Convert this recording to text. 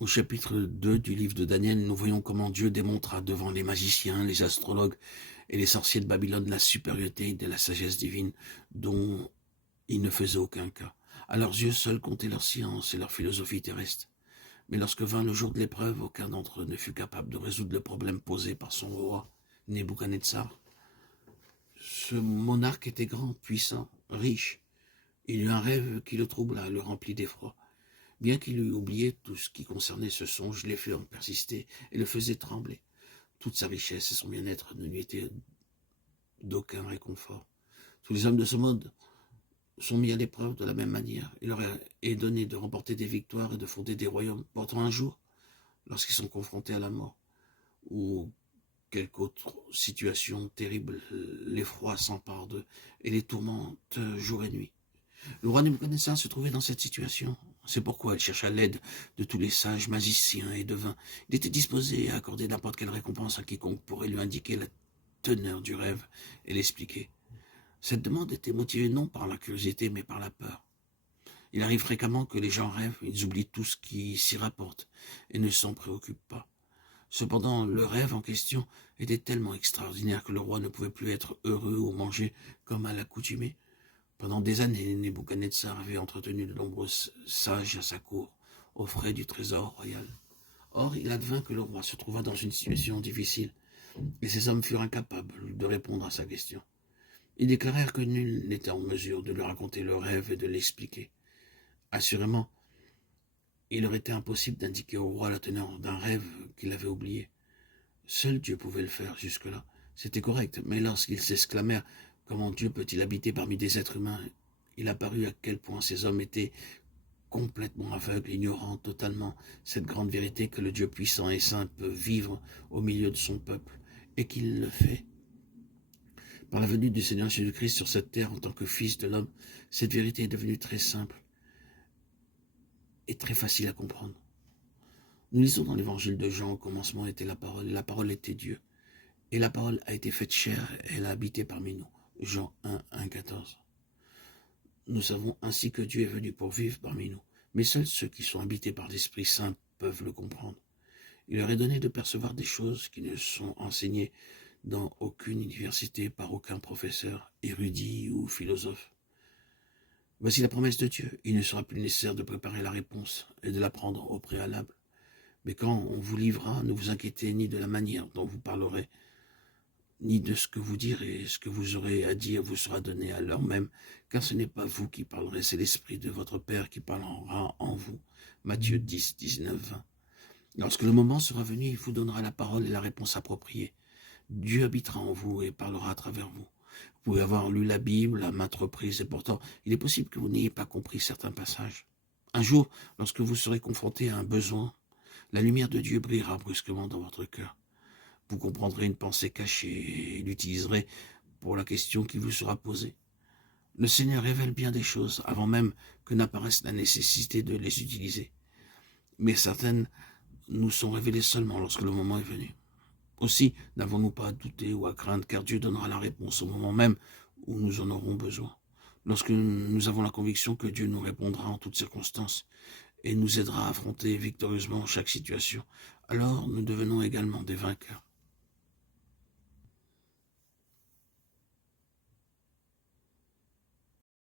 Au chapitre 2 du livre de Daniel, nous voyons comment Dieu démontra devant les magiciens, les astrologues et les sorciers de Babylone la supériorité de la sagesse divine dont ils ne faisaient aucun cas. À leurs yeux, seuls comptaient leur science et leur philosophie terrestre. Mais lorsque vint le jour de l'épreuve, aucun d'entre eux ne fut capable de résoudre le problème posé par son roi, Nebuchadnezzar. Ce monarque était grand, puissant, riche. Il eut un rêve qui le troubla, le remplit d'effroi. Bien qu'il eût oublié tout ce qui concernait ce songe, l'effet en persistait et le faisait trembler. Toute sa richesse et son bien-être ne lui étaient d'aucun réconfort. Tous les hommes de ce monde sont mis à l'épreuve de la même manière. Il leur est donné de remporter des victoires et de fonder des royaumes. Pourtant un jour, lorsqu'ils sont confrontés à la mort ou quelque autre situation terrible, l'effroi s'empare d'eux et les tourmente jour et nuit. Le roi Nebuchadnezzar se trouvait dans cette situation. C'est pourquoi il chercha l'aide de tous les sages, magiciens et devins. Il était disposé à accorder n'importe quelle récompense à quiconque pourrait lui indiquer la teneur du rêve et l'expliquer. Cette demande était motivée non par la curiosité, mais par la peur. Il arrive fréquemment que les gens rêvent, ils oublient tout ce qui s'y rapporte et ne s'en préoccupent pas. Cependant, le rêve en question était tellement extraordinaire que le roi ne pouvait plus être heureux ou manger comme à l'accoutumée. Pendant des années, Nebuchadnezzar avait entretenu de nombreux sages à sa cour, aux frais du trésor royal. Or, il advint que le roi se trouva dans une situation difficile, et ces hommes furent incapables de répondre à sa question. Ils déclarèrent que nul n'était en mesure de lui raconter le rêve et de l'expliquer. Assurément, il aurait été impossible d'indiquer au roi la teneur d'un rêve qu'il avait oublié. Seul Dieu pouvait le faire jusque-là. C'était correct, mais lorsqu'ils s'exclamèrent « Comment Dieu peut-il habiter parmi des êtres humains ?» il apparut à quel point ces hommes étaient complètement aveugles, ignorant totalement cette grande vérité que le Dieu puissant et saint peut vivre au milieu de son peuple, et qu'il le fait. Par la venue du Seigneur Jésus-Christ sur cette terre en tant que Fils de l'homme, cette vérité est devenue très simple et très facile à comprendre. Nous lisons dans l'évangile de Jean, au commencement était la parole était Dieu. Et la parole a été faite chair, et elle a habité parmi nous. Jean 1, 14. Nous savons ainsi que Dieu est venu pour vivre parmi nous. Mais seuls ceux qui sont habités par l'Esprit Saint peuvent le comprendre. Il leur est donné de percevoir des choses qui ne sont enseignées dans aucune université par aucun professeur, érudit ou philosophe. Voici la promesse de Dieu. Il ne sera plus nécessaire de préparer la réponse et de l'apprendre au préalable. Mais quand on vous livrera, ne vous inquiétez ni de la manière dont vous parlerez, ni de ce que vous direz. Ce que vous aurez à dire vous sera donné à l'heure même, car ce n'est pas vous qui parlerez, c'est l'Esprit de votre Père qui parlera en vous. Matthieu 10, 19, 20. Lorsque le moment sera venu, il vous donnera la parole et la réponse appropriée. Dieu habitera en vous et parlera à travers vous. Vous pouvez avoir lu la Bible à maintes reprises et pourtant, il est possible que vous n'ayez pas compris certains passages. Un jour, lorsque vous serez confronté à un besoin, la lumière de Dieu brillera brusquement dans votre cœur. Vous comprendrez une pensée cachée et l'utiliserez pour la question qui vous sera posée. Le Seigneur révèle bien des choses avant même que n'apparaisse la nécessité de les utiliser. Mais certaines nous sont révélées seulement lorsque le moment est venu. Aussi, n'avons-nous pas à douter ou à craindre, car Dieu donnera la réponse au moment même où nous en aurons besoin. Lorsque nous avons la conviction que Dieu nous répondra en toutes circonstances et nous aidera à affronter victorieusement chaque situation, alors nous devenons également des vainqueurs.